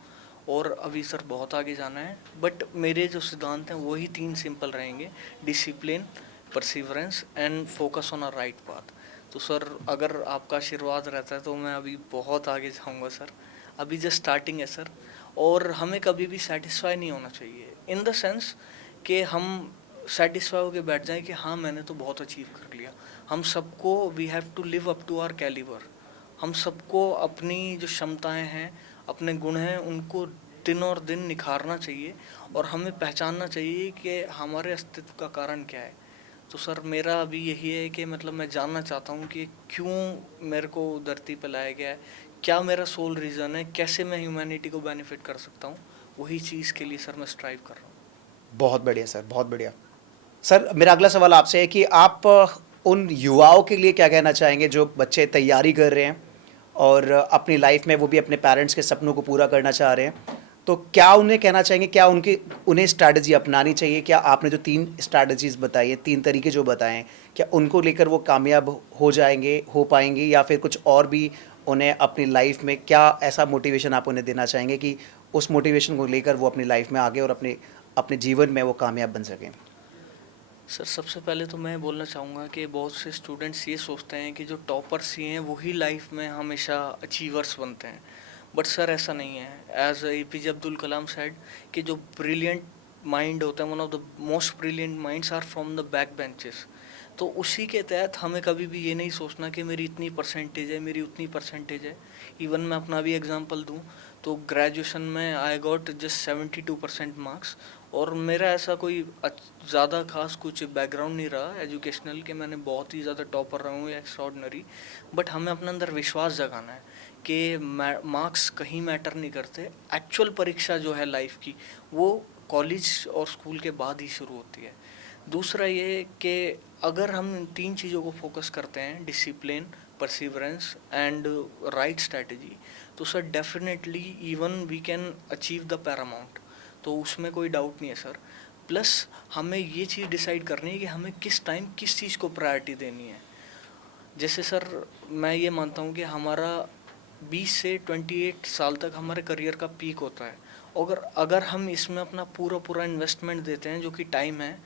और अभी सर बहुत आगे जाना है। बट मेरे जो सिद्धांत हैं वही 3 सिंपल रहेंगे: discipline, perseverance and focus on a right path. तो सर अगर आपका आशीर्वाद रहता है तो मैं अभी बहुत आगे जाऊंगा सर। अभी जस्ट स्टार्टिंग है सर, और हमें कभी भी सेटिस्फाई नहीं होना चाहिए, इन द सेंस कि हम सेटिस्फाई होकर बैठ जाएं कि हाँ मैंने तो बहुत अचीव कर लिया। हम सबको we have to live up to our calibre. हम सबको अपनी जो क्षमताएं हैं, अपने गुण हैं, उनको दिन और दिन निखारना चाहिए, और हमें पहचानना चाहिए कि हमारे अस्तित्व का कारण क्या है। तो सर मेरा अभी यही है कि मतलब मैं जानना चाहता हूँ कि क्यों मेरे को धरती पर लाया गया है, क्या मेरा सोल रीज़न है, कैसे मैं ह्यूमैनिटी को बेनिफिट कर सकता हूँ। वही चीज़ के लिए सर मैं स्ट्राइव कर रहा हूँ। बहुत बढ़िया सर, बहुत बढ़िया। सर मेरा अगला सवाल आपसे है कि आप उन युवाओं के लिए क्या कहना चाहेंगे जो बच्चे तैयारी कर रहे हैं और अपनी लाइफ में वो भी अपने पेरेंट्स के सपनों को पूरा करना चाह रहे हैं, तो क्या उन्हें कहना चाहेंगे, क्या उन्हें स्ट्रैटेजी अपनानी चाहिए? क्या आपने जो 3 स्ट्रैटेजीज बताई है, 3 तरीके जो बताए हैं, क्या उनको लेकर वो कामयाब हो पाएंगे, या फिर कुछ और भी उन्हें अपनी लाइफ में क्या ऐसा मोटिवेशन आप उन्हें देना चाहेंगे कि उस मोटिवेशन को लेकर वो अपनी लाइफ में आगे और अपने अपने जीवन में वो कामयाब बन सकें? सर सबसे पहले तो मैं बोलना चाहूँगा कि बहुत से स्टूडेंट्स ये सोचते हैं कि जो टॉपर्स ही हैं वही लाइफ में हमेशा अचीवर्स बनते हैं, बट सर ऐसा नहीं है। एज एपीजे अब्दुल कलाम सेड कि जो ब्रिलियंट माइंड होता है, one of the most brilliant minds are from the back benches. तो उसी के तहत हमें कभी भी ये नहीं सोचना कि मेरी इतनी परसेंटेज है, मेरी उतनी परसेंटेज है। इवन मैं अपना भी एग्जांपल दूं तो ग्रेजुएशन में आई गॉट जस्ट 72% मार्क्स, और मेरा ऐसा कोई ज़्यादा खास कुछ बैकग्राउंड नहीं रहा एजुकेशनल कि मैंने बहुत ही ज़्यादा टॉपर रहा हूँ या एक्स्ट्राऑर्डिनरी। बट हमें अपने अंदर विश्वास जगाना है कि मार्क्स कहीं मैटर नहीं करते। एक्चुअल परीक्षा जो है लाइफ की, वो कॉलेज और स्कूल के बाद ही शुरू होती है। दूसरा ये कि अगर हम इन 3 चीज़ों को फोकस करते हैं, discipline, perseverance and right strategy, तो sir definitely even we can achieve the paramount. तो उसमें कोई डाउट नहीं है सर। प्लस हमें ये चीज़ डिसाइड करनी है कि हमें किस टाइम किस चीज़ को प्रायोरिटी देनी है। जैसे सर मैं ये मानता हूँ कि हमारा 20 से 28 साल तक हमारे करियर का पीक होता है, और अगर हम इसमें अपना पूरा इन्वेस्टमेंट देते हैं जो कि टाइम है,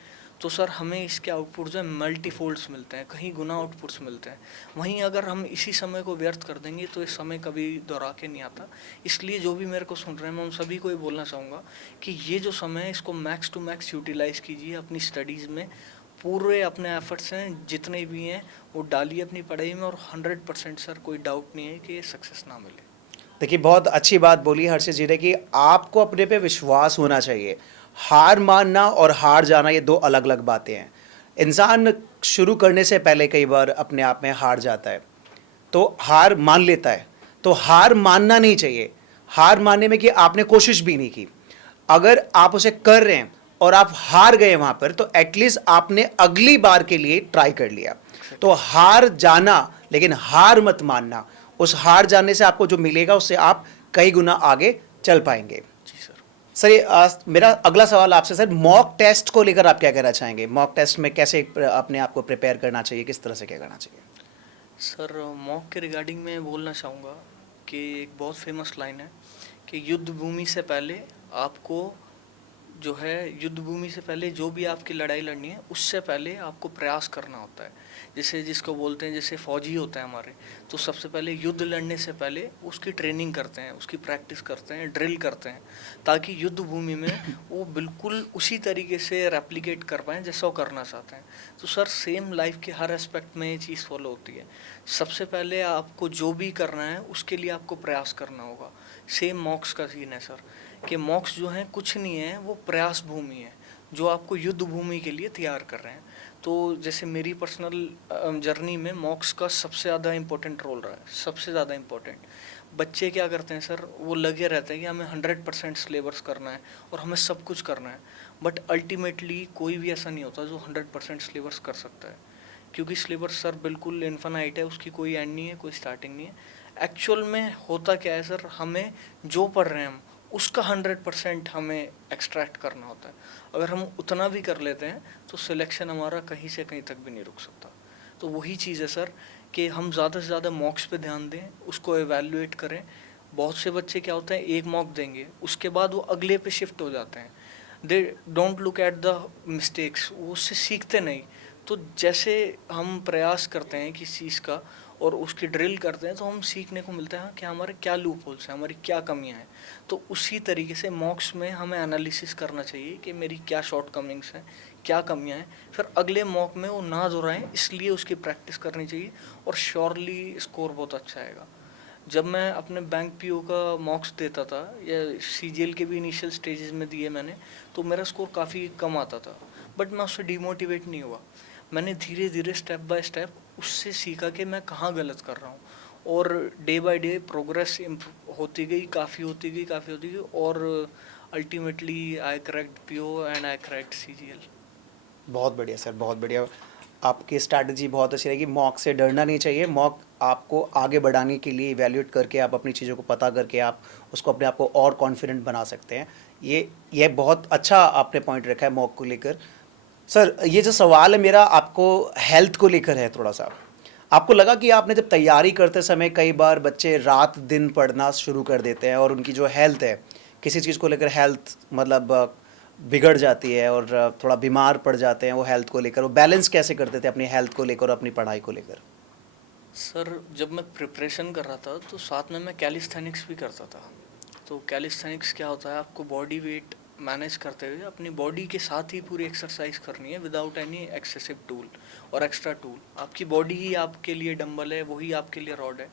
तो सर हमें इसके आउटपुट जो है मल्टीफोल्ड्स मिलते हैं, कहीं गुना आउटपुट्स मिलते हैं। वहीं अगर हम इसी समय को व्यर्थ कर देंगे तो इस समय कभी दोहरा के नहीं आता। इसलिए जो भी मेरे को सुन रहे हैं, मैं उन सभी को ये बोलना चाहूँगा कि ये जो समय है इसको मैक्स टू मैक्स यूटिलाइज़ कीजिए अपनी स्टडीज़ में। पूरे अपने एफर्ट्स हैं जितने भी हैं वो डालिए अपनी पढ़ाई में, और 100% सर कोई डाउट नहीं है कि सक्सेस ना मिले। देखिए बहुत अच्छी बात बोली हर्षित जी ने कि आपको अपने पे विश्वास होना चाहिए। हार मानना और हार जाना ये 2 अलग अलग बातें हैं। इंसान शुरू करने से पहले कई बार अपने आप में हार जाता है, तो हार मान लेता है। तो हार मानना नहीं चाहिए, हार मानने में कि आपने कोशिश भी नहीं की। अगर आप उसे कर रहे हैं और आप हार गए वहाँ पर, तो एटलीस्ट आपने अगली बार के लिए ट्राई कर लिया। तो हार जाना, लेकिन हार मत मानना। उस हार जाने से आपको जो मिलेगा उससे आप कई गुना आगे चल पाएंगे। जी सर। सर ये मेरा अगला सवाल आपसे सर, मॉक टेस्ट को लेकर आप क्या कहना चाहेंगे? मॉक टेस्ट में कैसे अपने आप को प्रिपेयर करना चाहिए, किस तरह से क्या करना चाहिए? सर मॉक के रिगार्डिंग मैं बोलना चाहूँगा कि एक बहुत फेमस लाइन है कि युद्ध भूमि से पहले आपको जो है युद्ध भूमि से पहले जो भी आपकी लड़ाई लड़नी है उससे पहले आपको प्रयास करना होता है। जैसे जिसको बोलते हैं, जैसे फौजी होते हैं हमारे, तो सबसे पहले युद्ध लड़ने से पहले उसकी ट्रेनिंग करते हैं, उसकी प्रैक्टिस करते हैं, ड्रिल करते हैं, ताकि युद्ध भूमि में वो बिल्कुल उसी तरीके से रेप्लिकेट कर पाएँ जैसा वो करना चाहते हैं। तो सर सेम लाइफ के हर एस्पेक्ट में ये चीज़ फॉलो होती है। सबसे पहले आपको जो भी करना है उसके लिए आपको प्रयास करना होगा। सेम मॉक्स का सीन है सर, कि मॉक्स जो हैं कुछ नहीं है, वो प्रयास भूमि है जो आपको युद्ध भूमि के लिए तैयार कर रहे हैं। तो जैसे मेरी पर्सनल जर्नी में मॉक्स का सबसे ज़्यादा इम्पोर्टेंट रोल रहा है, सबसे ज़्यादा इम्पोर्टेंट। बच्चे क्या करते हैं सर, वो लगे रहते हैं कि हमें 100% सिलेबस करना है और हमें सब कुछ करना है, बट अल्टीमेटली कोई भी ऐसा नहीं होता जो 100% सिलेबस कर सकता है, क्योंकि सिलेबस सर बिल्कुल इन्फिनाइट है, उसकी कोई एंड नहीं है, कोई स्टार्टिंग नहीं है। एक्चुअल में होता क्या है सर, हमें जो पढ़ रहे हैं हम उसका 100% हमें एक्सट्रैक्ट करना होता है। अगर हम उतना भी कर लेते हैं तो सिलेक्शन हमारा कहीं से कहीं तक भी नहीं रुक सकता। तो वही चीज़ है सर कि हम ज़्यादा से ज़्यादा मॉक्स पे ध्यान दें, उसको एवेल्युएट करें। बहुत से बच्चे क्या होता है, एक मॉक देंगे उसके बाद वो अगले पे शिफ्ट हो जाते हैं। They don't look at the mistakes, वो उससे सीखते नहीं। तो जैसे हम प्रयास करते हैं किसी चीज़ का और उसकी ड्रिल करते हैं, तो हम सीखने को मिलता है कि हमारे क्या लूप होल्स हैं, हमारी क्या कमियां हैं। तो उसी तरीके से मॉक्स में हमें एनालिसिस करना चाहिए कि मेरी क्या शॉर्ट कमिंग्स हैं, क्या कमियां हैं, फिर अगले मॉक में वो ना दोहराएं, इसलिए उसकी प्रैक्टिस करनी चाहिए और श्योरली स्कोर बहुत अच्छा आएगा। जब मैं अपने बैंक पीओ का मॉक्स देता था या सीजीएल के भी इनिशियल स्टेजेस में दिए मैंने, तो मेरा स्कोर काफ़ी कम आता था, बट मैं उससे डिमोटिवेट नहीं हुआ। मैंने धीरे धीरे स्टेप बाय स्टेप उससे सीखा कि मैं कहाँ गलत कर रहा हूँ, और डे बाय डे प्रोग्रेस होती गई, काफ़ी होती गई, काफ़ी होती गई, और ultimately I cracked PO and I cracked CGL. बहुत बढ़िया सर, बहुत बढ़िया। आपकी स्ट्रैटेजी बहुत अच्छी रहेगी। मॉक से डरना नहीं चाहिए। मॉक आपको आगे बढ़ाने के लिए इवैल्यूएट करके आप अपनी चीज़ों को पता करके आप उसको अपने आप को और कॉन्फिडेंट बना सकते हैं। ये बहुत अच्छा आपने पॉइंट रखा है मॉक को लेकर। सर ये जो सवाल है मेरा आपको हेल्थ को लेकर है थोड़ा सा। आपको लगा कि आपने जब तैयारी करते समय कई बार बच्चे रात दिन पढ़ना शुरू कर देते हैं और उनकी जो हेल्थ है, किसी चीज़ को लेकर हेल्थ मतलब बिगड़ जाती है और थोड़ा बीमार पड़ जाते हैं वो हेल्थ को लेकर, वो बैलेंस कैसे करते थे अपनी हेल्थ को लेकर और अपनी पढ़ाई को लेकर? सर जब मैं प्रिपरेशन कर रहा था तो साथ में मैं कैलिस्थेनिक्स भी करता था। तो कैलिस्थेनिक्स क्या होता है, आपको बॉडी वेट मैनेज करते हुए अपनी बॉडी के साथ ही पूरी एक्सरसाइज करनी है विदाउट एनी एक्सेसिव टूल और एक्स्ट्रा टूल। आपकी बॉडी ही आपके लिए डंबल है, वही आपके लिए रॉड है।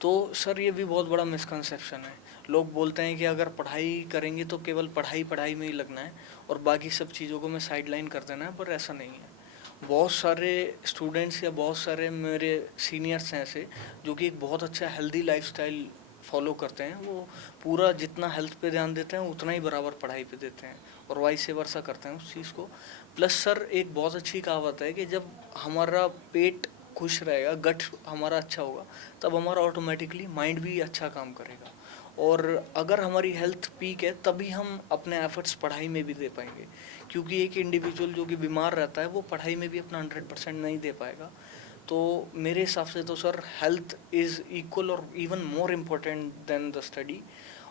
तो सर ये भी बहुत बड़ा मिसकंसेप्शन है। लोग बोलते हैं कि अगर पढ़ाई करेंगे तो केवल पढ़ाई पढ़ाई में ही लगना है और बाकी सब चीज़ों को मैं साइड लाइन कर देना है, पर ऐसा नहीं है। बहुत सारे स्टूडेंट्स या बहुत सारे मेरे सीनियर्स हैं ऐसे, जो कि एक बहुत अच्छा हेल्दी लाइफस्टाइल फॉलो करते हैं। वो पूरा जितना हेल्थ पे ध्यान देते हैं उतना ही बराबर पढ़ाई पे देते हैं, और वाइस वर्सा करते हैं उस चीज़ को। प्लस सर एक बहुत अच्छी कहावत है कि जब हमारा पेट खुश रहेगा, गट हमारा अच्छा होगा, तब हमारा ऑटोमेटिकली माइंड भी अच्छा काम करेगा। और अगर हमारी हेल्थ पीक है तभी हम अपने एफर्ट्स पढ़ाई में भी दे पाएंगे, क्योंकि एक इंडिविजुअल जो कि बीमार रहता है वो पढ़ाई में भी अपना 100% नहीं दे पाएगा। तो मेरे हिसाब से तो सर हेल्थ इज़ इक्वल और even more important then the study.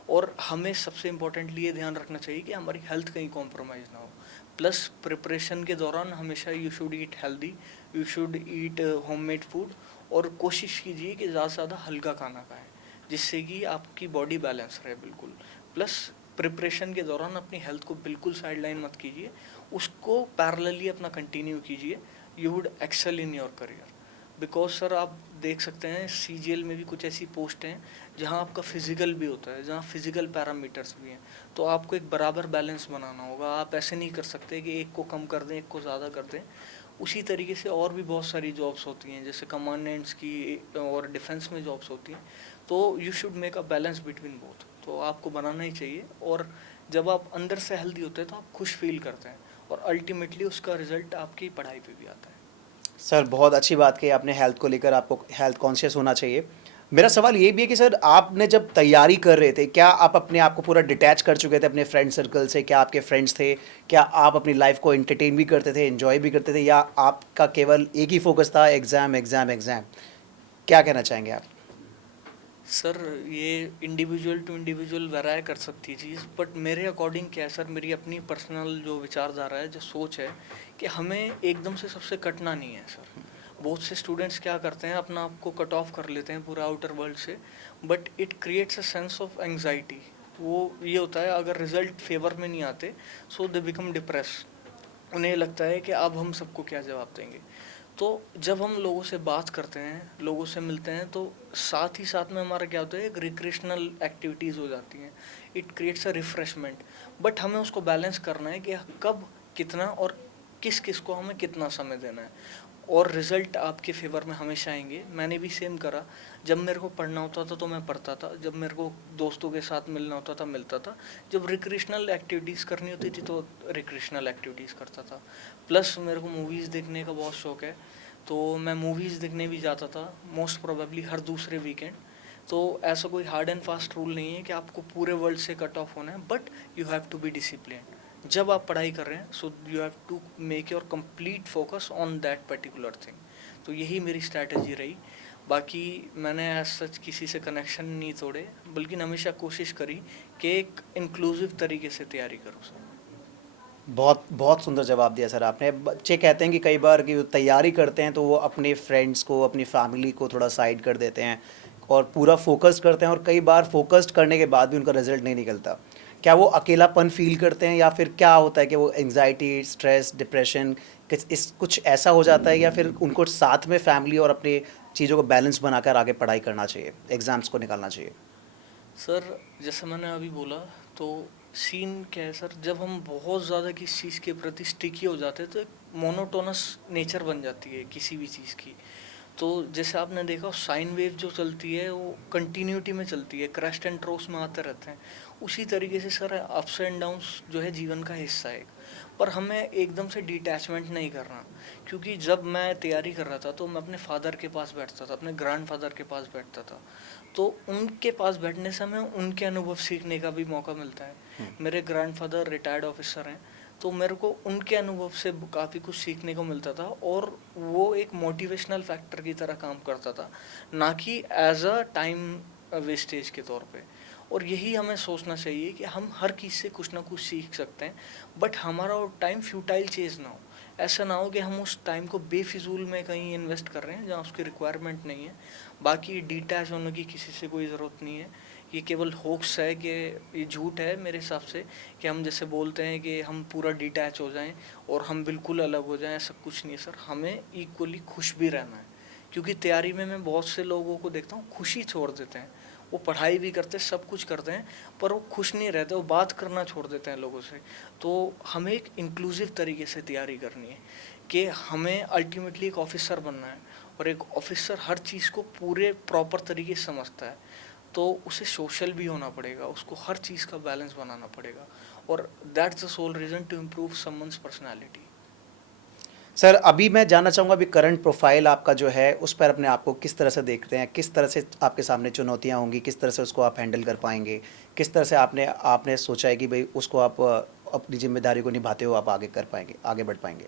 और हमें सबसे इम्पोर्टेंटली ये ध्यान रखना चाहिए कि हमारी हेल्थ कहीं कॉम्प्रोमाइज़ ना हो। प्लस प्रिपरेशन के दौरान हमेशा you should eat healthy, you should eat homemade food, और कोशिश कीजिए कि ज़्यादा से ज़्यादा हल्का खाना खाएं, जिससे कि आपकी बॉडी बैलेंस रहे बिल्कुल। प्लस प्रिपरेशन के दौरान अपनी हेल्थ को बिल्कुल साइड लाइन मत कीजिए, उसको पैरेलली अपना कंटिन्यू कीजिए। You would excel in your career. Because sir आप देख सकते हैं सीजीएल में भी कुछ ऐसी पोस्ट हैं जहां आपका फिजिकल भी होता है, जहां फिजिकल पैरामीटर्स भी हैं। तो आपको एक बराबर बैलेंस बनाना होगा। आप ऐसे नहीं कर सकते कि एक को कम कर दें, एक को ज़्यादा कर दें। उसी तरीके से और भी बहुत सारी जॉब्स होती हैं, जैसे कमांडेंट्स की और डिफेंस में जॉब्स होती हैं। तो you should make a balance between both, तो आपको बनाना ही चाहिए। और जब आप अंदर से हेल्दी होते हैं तो आप खुश फील करते हैं, और अल्टीमेटली उसका रिजल्ट आपकी पढ़ाई पे भी आता है। सर बहुत अच्छी बात कही आपने, हेल्थ को लेकर आपको हेल्थ कॉन्शियस होना चाहिए। मेरा सवाल ये भी है कि सर आपने जब तैयारी कर रहे थे, क्या आप अपने आप को पूरा डिटैच कर चुके थे अपने फ्रेंड सर्कल से? क्या आपके फ्रेंड्स थे? क्या आप अपनी लाइफ को एंटरटेन भी करते थे, एंजॉय भी करते थे, या आपका केवल एक ही फोकस था, एग्ज़ाम एग्ज़ाम एग्ज़ाम? क्या कहना चाहेंगे आप? सर ये इंडिविजुअल टू इंडिविजुअल वेराई कर सकती है चीज़, बट मेरे अकॉर्डिंग क्या है सर, मेरी अपनी पर्सनल जो विचारधारा है, जो सोच है, कि हमें एकदम से सबसे कटना नहीं है सर। बहुत से स्टूडेंट्स क्या करते हैं, अपना आप को कट ऑफ कर लेते हैं पूरा आउटर वर्ल्ड से, but it creates a sense of anxiety. वो ये होता है, अगर रिजल्ट फेवर में नहीं आते, सो दे बिकम डिप्रेस। उन्हें लगता है कि अब हम सबको क्या जवाब देंगे। तो जब हम लोगों से बात करते हैं, लोगों से मिलते हैं, तो साथ ही साथ में हमारा क्या होता है, एक रिक्रिएशनल एक्टिविटीज़ हो जाती हैं। It creates a refreshment. But हमें उसको बैलेंस करना है कि कब, कितना और किस किस को हमें कितना समय देना है। और रिजल्ट आपके फेवर में हमेशा आएंगे। मैंने भी सेम करा। जब मेरे को पढ़ना होता था तो मैं पढ़ता था, जब मेरे को दोस्तों के साथ मिलना होता था मिलता था, जब रिक्रिएशनल एक्टिविटीज़ करनी होती थी तो रिक्रिएशनल एक्टिविटीज़ करता था। प्लस मेरे को मूवीज़ देखने का बहुत शौक है, तो मैं मूवीज़ देखने भी जाता था मोस्ट प्रोबेबली हर दूसरे वीकेंड। तो ऐसा कोई हार्ड एंड फास्ट रूल नहीं है कि आपको पूरे वर्ल्ड से कट ऑफ होना है, but you have to be discipline. जब आप पढ़ाई कर रहे हैं, so you have to make your complete focus on that particular thing. तो यही मेरी स्ट्रैटेजी रही। बाकी मैंने एज सच किसी से कनेक्शन नहीं तोड़े, बल्कि हमेशा कोशिश करी कि एक इंक्लूसिव तरीके से तैयारी करूँ सर। बहुत बहुत सुंदर जवाब दिया सर आपने। बच्चे कहते हैं कि कई बार कि वो तैयारी करते हैं तो वो अपने फ्रेंड्स को, अपनी फैमिली को थोड़ा साइड कर देते हैं और पूरा फोकस करते हैं, और कई बार फोकस्ड करने के बाद भी उनका रिजल्ट नहीं निकलता। क्या वो अकेलापन फील करते हैं, या फिर क्या होता है कि वो एंजाइटी, स्ट्रेस, डिप्रेशन, इस कुछ ऐसा हो जाता है, या फिर उनको साथ में फैमिली और अपने चीज़ों को बैलेंस बनाकर आगे पढ़ाई करना चाहिए, एग्ज़ाम्स को निकालना चाहिए? सर जैसे मैंने अभी बोला, तो सीन क्या है सर, जब हम बहुत ज़्यादा किसी चीज़ के प्रति स्टिकी हो जाते हैं, तो एक मोनोटोनस नेचर बन जाती है किसी भी चीज़ की। तो जैसे आपने देखा, साइन वेव जो चलती है वो कंटिन्यूटी में चलती है, क्रस्ट एंड ट्रोस में आते रहते हैं। उसी तरीके से सर अप्स एंड डाउन्स जो है जीवन का हिस्सा है। पर हमें एकदम से डिटैचमेंट नहीं करना। क्योंकि जब मैं तैयारी कर रहा था तो मैं अपने फादर के पास बैठता था, अपने ग्रैंड फादर के पास बैठता था। तो उनके पास बैठने से हमें उनके अनुभव सीखने का भी मौका मिलता है। मेरे ग्रैंड फादर रिटायर्ड ऑफिसर हैं, तो मेरे को उनके अनुभव से काफ़ी कुछ सीखने को मिलता था, और वो एक मोटिवेशनल फैक्टर की तरह काम करता था, ना कि एज अ टाइम वेस्टेज के तौर पे। और यही हमें सोचना चाहिए कि हम हर चीज़ से कुछ ना कुछ सीख सकते हैं, बट हमारा वो टाइम फ्यूटाइल चीज़ ना हो। ऐसा ना हो कि हम उस टाइम को बेफिजूल में कहीं इन्वेस्ट कर रहे हैं जहाँ उसकी रिक्वायरमेंट नहीं है। बाकी डिटैच होने की किसी से कोई ज़रूरत नहीं है। ये केवल होक्स है, कि ये झूठ है मेरे हिसाब से, कि हम जैसे बोलते हैं कि हम पूरा डिटैच हो जाएं और हम बिल्कुल अलग हो जाएं। ऐसा कुछ नहीं है सर, हमें इक्वली खुश भी रहना है। क्योंकि तैयारी में मैं बहुत से लोगों को देखता हूँ खुशी छोड़ देते हैं। वो पढ़ाई भी करते हैं, सब कुछ करते हैं, पर वो खुश नहीं रहते, वो बात करना छोड़ देते हैं लोगों से। तो हमें एक इंक्लूसिव तरीके से तैयारी करनी है, कि हमें अल्टीमेटली एक ऑफिसर बनना है। और एक ऑफिसर हर चीज़ को पूरे प्रॉपर तरीके से समझता है, तो उसे सोशल भी होना पड़ेगा, उसको हर चीज़ का बैलेंस बनाना पड़ेगा। और that's the sole reason to improve someone's personality. Sir अभी मैं जानना चाहूँगा, अभी करंट प्रोफाइल आपका जो है उस पर अपने आप को किस तरह से देखते हैं? किस तरह से आपके सामने चुनौतियाँ होंगी? किस तरह से उसको आप हैंडल कर पाएंगे? किस तरह से आपने आपने सोचा है कि भाई उसको आप अपनी जिम्मेदारी को निभाते हुए आप आगे कर पाएंगे, आगे बढ़ पाएंगे?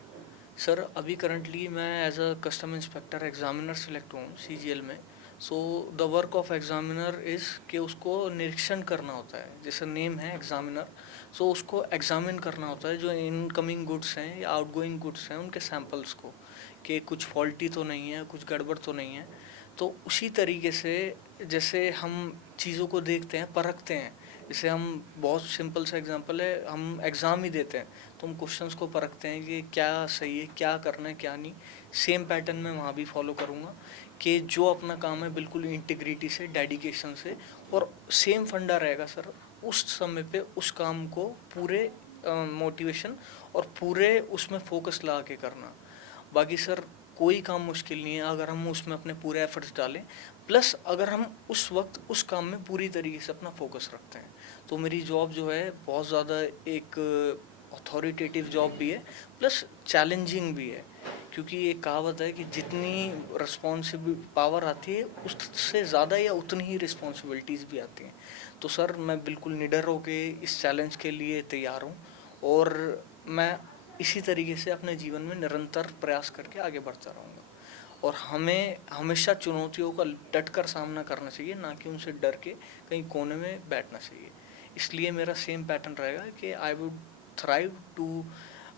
सर अभी करंटली मैं as a custom inspector examiner select हूँ CGL में। So the work of examiner is कि उसको निरीक्षण करना होता है, जैसे नेम है एग्जामिनर। सो उसको एग्जामिन करना होता है जो इनकमिंग गुड्स हैं या आउटगोइंग गुड्स हैं, उनके सैंपल्स को, कि कुछ फॉल्टी तो नहीं है, कुछ गड़बड़ तो नहीं है। तो उसी तरीके से जैसे हम चीज़ों को देखते हैं, परखते हैं। जैसे हम, बहुत सिंपल सा एग्जांपल है, हम एग्ज़ाम ही देते हैं तो हम क्वेश्चंस को परखते हैं कि क्या सही है, क्या करना है, क्या नहीं। सेम पैटर्न मैं वहाँ भी फॉलो करूँगा, कि जो अपना काम है बिल्कुल इंटीग्रिटी से, डेडिकेशन से, और सेम फंडा रहेगा सर, उस समय पे उस काम को पूरे मोटिवेशन और पूरे उसमें फोकस लगा के करना। बाकी सर कोई काम मुश्किल नहीं है अगर हम उसमें अपने पूरे एफर्ट्स डालें, प्लस अगर हम उस वक्त उस काम में पूरी तरीके से अपना फोकस रखते हैं। तो मेरी जॉब जो है बहुत ज़्यादा एक अथॉरिटेटिव जॉब भी है, प्लस चैलेंजिंग भी है। क्योंकि एक कहावत है कि जितनी रिस्पॉन्सिबल पावर आती है उससे ज़्यादा या उतनी ही रिस्पॉन्सिबिलिटीज़ भी आती हैं। तो सर मैं बिल्कुल निडर होके इस चैलेंज के लिए तैयार हूँ और मैं इसी तरीके से अपने जीवन में निरंतर प्रयास करके आगे बढ़ता रहूँगा। और हमें हमेशा चुनौतियों का डट कर सामना करना चाहिए, ना कि उनसे डर के कहीं कोने में बैठना चाहिए। इसलिए मेरा सेम पैटर्न रहेगा कि I would thrive to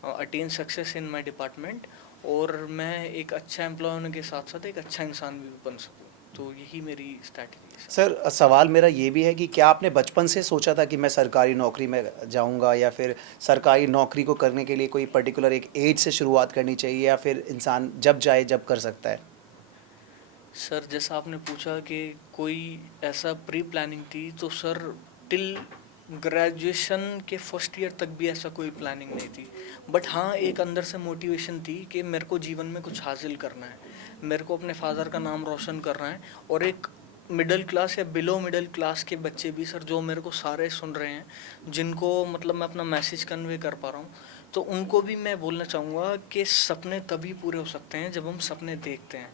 attain success in my department और मैं एक अच्छा एम्प्लॉय होने के साथ साथ एक अच्छा इंसान भी बन सकूँ। तो यही मेरी स्ट्रैटेजी है सर। सर सवाल मेरा ये भी है कि क्या आपने बचपन से सोचा था कि मैं सरकारी नौकरी में जाऊंगा, या फिर सरकारी नौकरी को करने के लिए कोई पर्टिकुलर एक एज से शुरुआत करनी चाहिए, या फिर इंसान जब चाहे जब कर सकता है? सर जैसा आपने पूछा कि कोई ऐसा प्री प्लानिंग थी, तो सर टिल ग्रेजुएशन के फर्स्ट ईयर तक भी ऐसा कोई प्लानिंग नहीं थी। बट हाँ, एक अंदर से मोटिवेशन थी कि मेरे को जीवन में कुछ हासिल करना है, मेरे को अपने फादर का नाम रोशन करना है। और एक मिडिल क्लास या बिलो मिडिल क्लास के बच्चे भी सर, जो मेरे को सारे सुन रहे हैं, जिनको मतलब मैं अपना मैसेज कन्वे कर पा रहा हूँ, तो उनको भी मैं बोलना चाहूँगा कि सपने तभी पूरे हो सकते हैं जब हम सपने देखते हैं।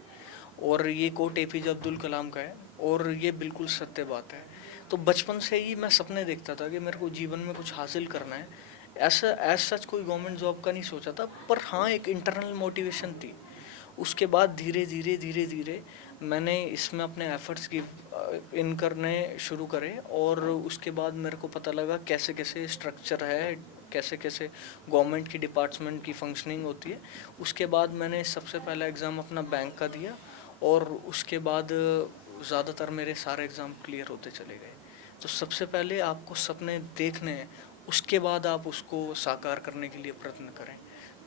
और ये कोट एपीजे अब्दुल कलाम का है और ये बिल्कुल सत्य बात है। तो बचपन से ही मैं सपने देखता था कि मेरे को जीवन में कुछ हासिल करना है। ऐसा एज सच कोई गवर्नमेंट जॉब का नहीं सोचा था, पर हाँ एक इंटरनल मोटिवेशन थी। उसके बाद धीरे धीरे मैंने इसमें अपने एफर्ट्स इन करने शुरू करे और उसके बाद मेरे को पता लगा कैसे कैसे स्ट्रक्चर है, कैसे कैसे गवर्नमेंट की डिपार्टमेंट की फंक्शनिंग होती है। उसके बाद मैंने सबसे पहला एग्ज़ाम अपना बैंक का दिया और उसके बाद ज़्यादातर मेरे सारे एग्ज़ाम क्लियर होते चले गए। तो सबसे पहले आपको सपने देखने हैं, उसके बाद आप उसको साकार करने के लिए प्रयत्न करें।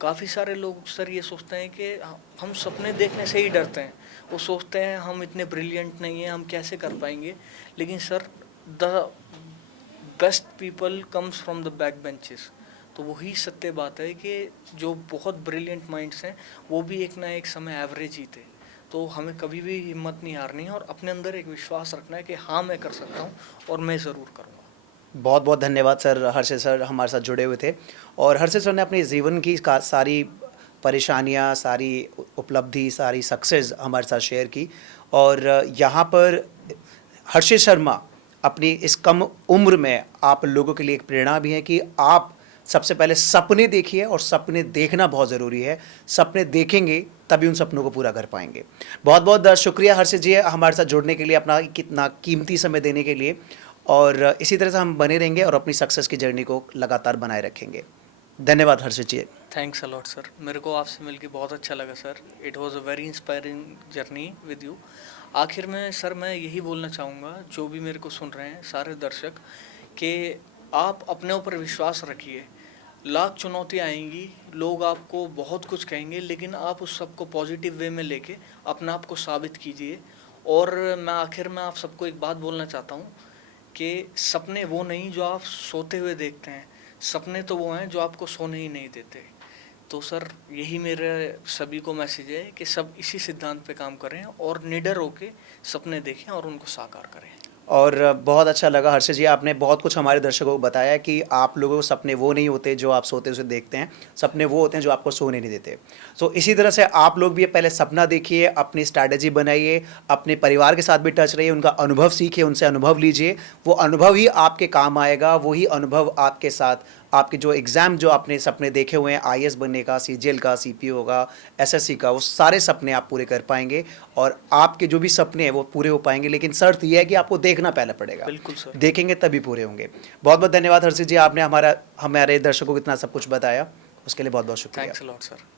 काफ़ी सारे लोग सर ये सोचते हैं कि हम सपने देखने से ही डरते हैं। वो सोचते हैं हम इतने ब्रिलियंट नहीं हैं, हम कैसे कर पाएंगे। लेकिन sir the best people comes from the back benches. तो वही सत्य बात है कि जो बहुत ब्रिलियंट माइंड्स हैं वो भी एक ना एक समय एवरेज ही थे। तो हमें कभी भी हिम्मत नहीं हारनी है और अपने अंदर एक विश्वास रखना है कि हाँ मैं कर सकता हूँ और मैं ज़रूर करूँगा। बहुत बहुत धन्यवाद सर, हर्षित सर हमारे साथ जुड़े हुए थे। और हर्षित सर ने अपने जीवन की सारी परेशानियां, सारी उपलब्धि, सारी सक्सेस हमारे साथ शेयर की। और यहाँ पर हर्षित शर्मा अपनी इस कम उम्र में आप लोगों के लिए एक प्रेरणा भी है कि आप सबसे पहले सपने देखिए, और सपने देखना बहुत ज़रूरी है। सपने देखेंगे तभी उन सपनों को पूरा कर पाएंगे। बहुत बहुत शुक्रिया हर्षित जी हमारे साथ जुड़ने के लिए, अपना कितना कीमती समय देने के लिए। और इसी तरह से हम बने रहेंगे और अपनी सक्सेस की जर्नी को लगातार बनाए रखेंगे। धन्यवाद हर्षित जी। थैंक्स अलॉट सर, मेरे को आपसे मिलके बहुत अच्छा लगा sir. It was a very inspiring journey with you. आखिर में सर मैं यही बोलना चाहूँगा जो भी मेरे को सुन रहे हैं सारे दर्शक, कि आप अपने ऊपर विश्वास रखिए। लाख चुनौतियाँ आएंगी, लोग आपको बहुत कुछ कहेंगे, लेकिन आप उस सब को पॉजिटिव वे में लेके अपने आप को साबित कीजिए। और मैं आखिर में आप सबको एक बात बोलना चाहता हूँ कि सपने वो नहीं जो आप सोते हुए देखते हैं, सपने तो वो हैं जो आपको सोने ही नहीं देते। तो सर यही मेरे सभी को मैसेज है कि सब इसी सिद्धांत पे काम करें और निडर होके सपने देखें और उनको साकार करें। और बहुत अच्छा लगा हर्षित जी, आपने बहुत कुछ हमारे दर्शकों को बताया कि आप लोगों को सपने वो नहीं होते जो आप सोते उसे देखते हैं, सपने वो होते हैं जो आपको सोने नहीं देते। तो इसी तरह से आप लोग भी पहले सपना देखिए, अपनी स्ट्रैटेजी बनाइए, अपने परिवार के साथ भी टच रहिए, उनका अनुभव सीखिए, उनसे अनुभव लीजिए। वो अनुभव ही आपके काम आएगा, वही अनुभव आपके साथ आपके जो एग्ज़ाम जो आपने सपने देखे हुए हैं, आईएएस बनने का, सीजीएल का, सीपीओ का, एसएससी का, वो सारे सपने आप पूरे कर पाएंगे और आपके जो भी सपने हैं वो पूरे हो पाएंगे। लेकिन शर्त यह है कि आपको देखना पहले पड़ेगा। बिल्कुल सर, देखेंगे तभी पूरे होंगे। बहुत बहुत धन्यवाद हर्षित जी, आपने हमारे दर्शकों को इतना सब कुछ बताया, उसके लिए बहुत बहुत शुक्रिया। Thanks a lot sir.